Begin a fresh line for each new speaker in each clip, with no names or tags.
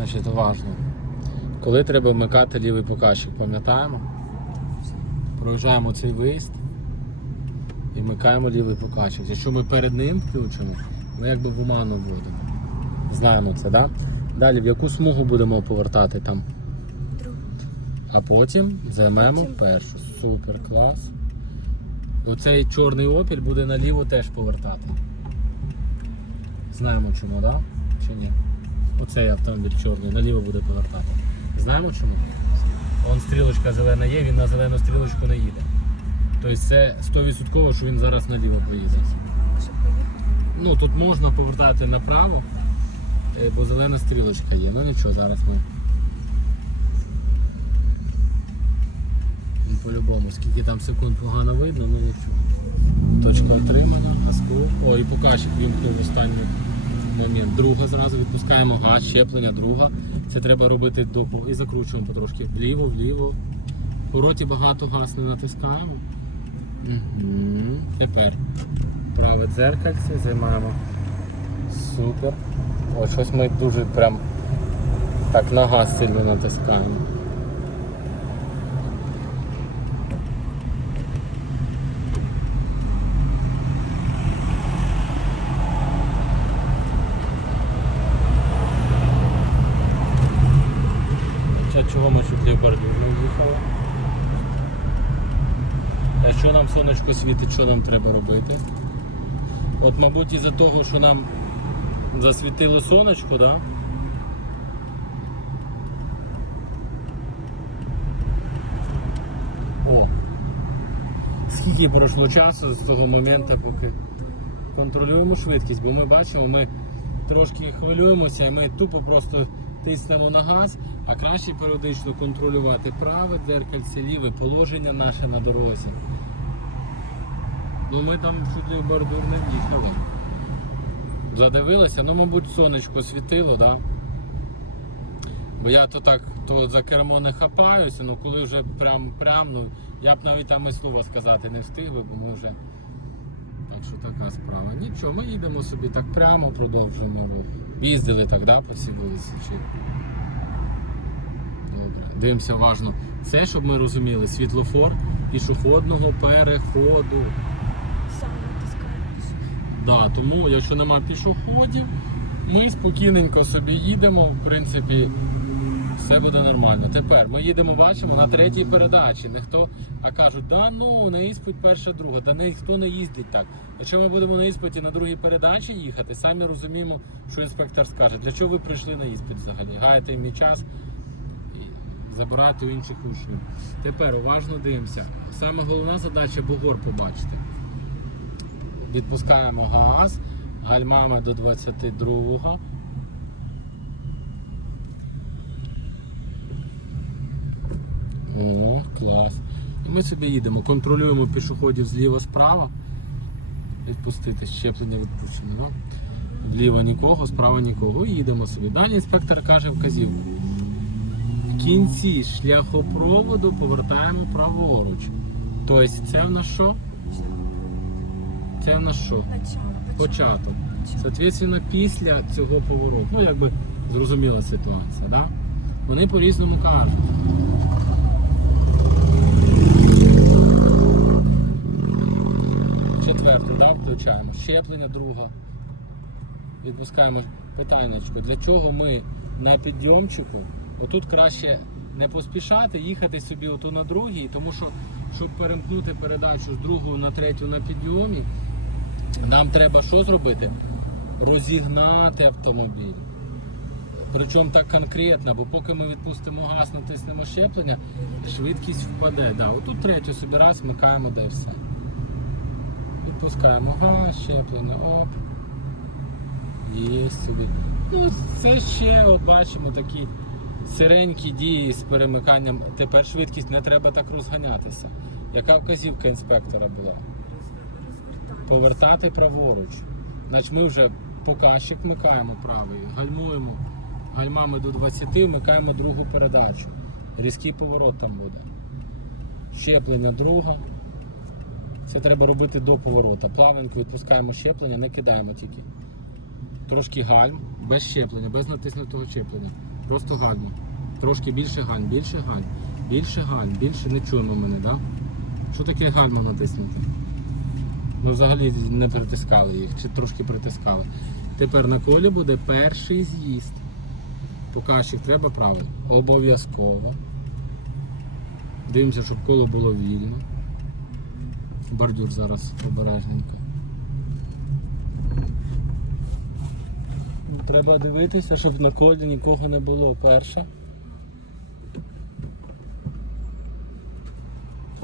Значить, важно. Коли треба вмикати лівий показчик, пам'ятаємо? Проїжджаємо цей виїзд і вмикаємо лівий показчик. Якщо ми перед ним включимо, ми якби в оману вводимо. Знаємо це, так? Да? Далі в яку смугу будемо повертати там?
Другу.
А потім займемо
Потім-
першу. Супер, клас. Оцей чорний опіль буде наліво теж повертати. Знаємо чому, так? Да? Чи ні? Оцей автомобіль чорний наліво буде повертати. Знаємо чому? Вон стрілочка зелена є, він на зелену стрілочку не їде. Тобто це 100% що він зараз наліво поїде. Ну тут можна повертати направо, е, бо зелена стрілочка є. Ну нічого, зараз ми. Ну, По-любому, скільки там секунд погано видно, ну нічого. Точка отримана, газку. О, і показчик вімкнув в останній момент. Друга зразу відпускаємо газ, щеплення, друга. Це треба робити до і закручуємо потрошки. Вліво, вліво. У роті багато газ не натискаємо. Угу. Тепер праве дзеркальце займаємо. Супер. Ось щось ми дуже прям так на газ сильно натискаємо. Хоча чого ми чуть леопардів не в'їхали? А сонечко світить, що нам треба робити? От, мабуть, із-за того, що нам засвітило сонечко, да? О! Скільки пройшло часу з того моменту, поки контролюємо швидкість, бо ми бачимо, ми трошки хвилюємося і ми тупо просто тиснемо на газ, а краще періодично контролювати праве дзеркальце, ліве положення наше на дорозі. Ну ми там чуть в бордюр не в'їхали. Задивилися, ну мабуть сонечко світило, да? Бо я то так то за кермо не хапаюся, ну коли вже прям прям, ну я б навіть там і слова сказати не встиг, би, бо ми вже. Так що така справа. Нічого, ми їдемо собі так прямо, продовжуємо. Їздили так, да, по? Чи... Добре, дивимося уважно. Це, щоб ми розуміли, світлофор пішохідного переходу. Да, тому, якщо нема пішоходів, ми спокійненько собі їдемо, в принципі, все буде нормально. Тепер ми їдемо, бачимо, на третій передачі. Ніхто, а кажуть, да ну, на іспит перша, друга, да ніхто не їздить так. Якщо ми будемо на іспиті на другій передачі їхати, самі розуміємо, що інспектор скаже, для чого ви прийшли на іспит взагалі? Гаєте мій час забирати у інших учнів. Тепер уважно дивимося. Саме головна задача бугор побачити. Відпускаємо газ, гальмами до 22. О, клас. І ми собі їдемо, контролюємо пішоходів зліва-справа. Відпустити щеплення відпущено. Ну, Вліво нікого, справа нікого. І їдемо собі. Далі інспектор каже вказівку. В кінці шляхопроводу повертаємо праворуч. Тобто це в нас що? Це в нас що? Початок. Соответственно, після цього повороту, ну якби зрозуміла ситуація, да? вони по-різному кажуть. Четверту, да, включаємо. Щеплення друга. Відпускаємо питаннячко. Для чого ми на підйомчику? Отут краще не поспішати, їхати собі ото на другій, тому що, щоб перемкнути передачу з другої на третю на підйомі, нам треба що зробити? Розігнати автомобіль. Причому так конкретно, бо поки ми відпустимо газ, натиснемо щеплення, швидкість впаде. Да, отут третю собі раз вмикаємо, де все. Відпускаємо газ, щеплення, оп. Є собі. Ну, це ще, от бачимо, такі сиренькі дії з перемиканням. Тепер швидкість не треба так розганятися. Яка вказівка інспектора була? Повертати праворуч. Значить ми вже показчик вмикаємо правий, гальмуємо гальмами до 20, вмикаємо другу передачу. Різкий поворот там буде. Щеплення друга. Це треба робити до поворота. Плавненько відпускаємо щеплення, не кидаємо тільки. Трошки гальм, без щеплення, без натиснутого щеплення. Просто гальма. Трошки більше гань, більше гань, більше гань, більше не чуємо мене? Да? Що таке гальма натиснути? Ми взагалі не притискали їх, чи трошки притискали. Тепер на колі буде перший з'їзд. Показчик треба правильно. Обов'язково. Дивимося, щоб коло було вільно. Бордюр зараз обережненько. Треба дивитися, щоб на колі нікого не було. Перша.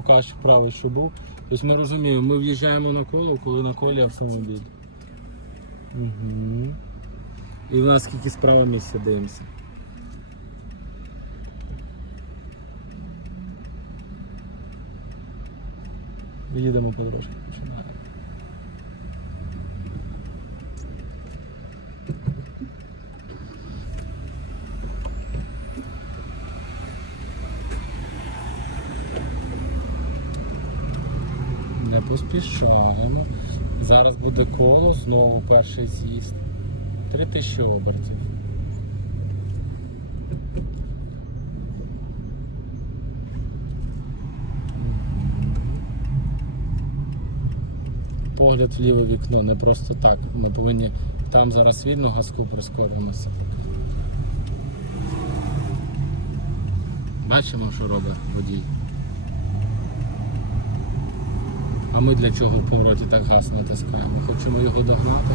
Показчик правий, що був. Тобто ми розуміємо, ми в'їжджаємо на коло, коли на колі автомобіль. Угу. І в нас скільки справа місця дивимося. Їдемо потрошки, починаємо. Не поспішаємо. Зараз буде коло, знову перший з'їзд. Три тисячі обертів. Погляд в ліве вікно, не просто так. Ми повинні там зараз вільно газку прискоримося. Бачимо, що робить водій. А ми для чого в повороті так газ натискаємо? Хочемо його догнати.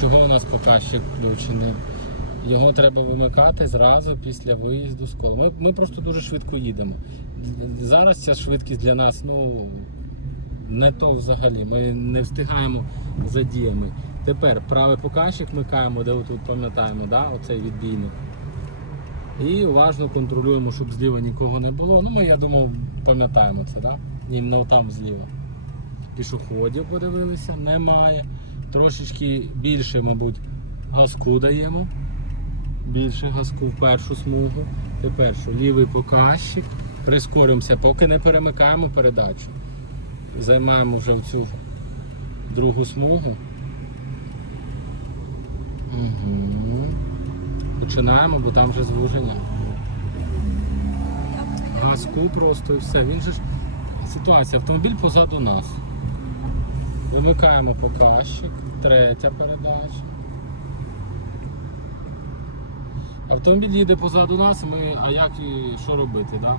Чого у нас показчик включений? Його треба вимикати зразу після виїзду з кола. Ми, ми просто дуже швидко їдемо. Зараз ця швидкість для нас ну, не то взагалі. Ми не встигаємо за діями. Тепер правий показчик вмикаємо, де отут пам'ятаємо, да? оцей відбійник. І уважно контролюємо, щоб зліва нікого не було. Ну, ми, я думав, пам'ятаємо це, да? Ні, ну там зліва. Пішоходів подивилися, немає. Трошечки більше, мабуть, газку даємо. Більше газку в першу смугу. Тепер що лівий показчик. Прискоримося, поки не перемикаємо передачу. Займаємо вже в цю другу смугу. Угу. Починаємо, бо там вже звуження. Газку просто і все. Він же ж ситуація, автомобіль позаду нас. Вимикаємо показчик, третя передача. Автомобіль їде позаду нас, ми, а як і що робити? Да?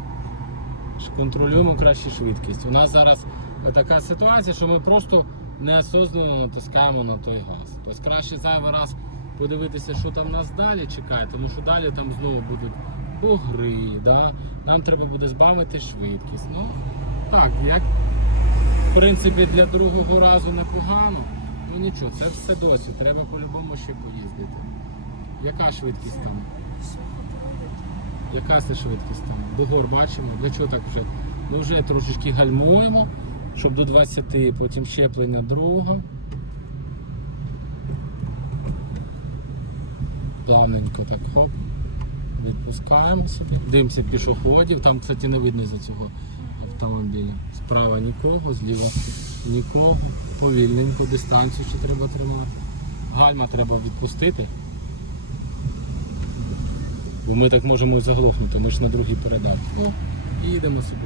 Контролюємо краще швидкість. У нас зараз така ситуація, що ми просто неосознано натискаємо на той газ. Тобто краще зайвий раз подивитися, що там нас далі чекає, тому що далі там знову будуть бугри, да? нам треба буде збавити швидкість. Ну, так, як в принципі для другого разу непогано, ну нічого, це все досвід, треба по-любому ще поїздити. Яка швидкість там? Яка це швидкість там? Бугор бачимо. Для чого так вже? Ми вже трошечки гальмуємо, щоб до 20, потім щеплення друга. Плавненько так хоп. Відпускаємо собі. Дивимося пішоходів. Там, кстати, не видно за цього автомобіля. Справа нікого, зліва нікого. Повільненько дистанцію ще треба тримати. Гальма треба відпустити. Бо ми так можемо і заглохнути, ми ж на другій передачі. Ну, і їдемо собі.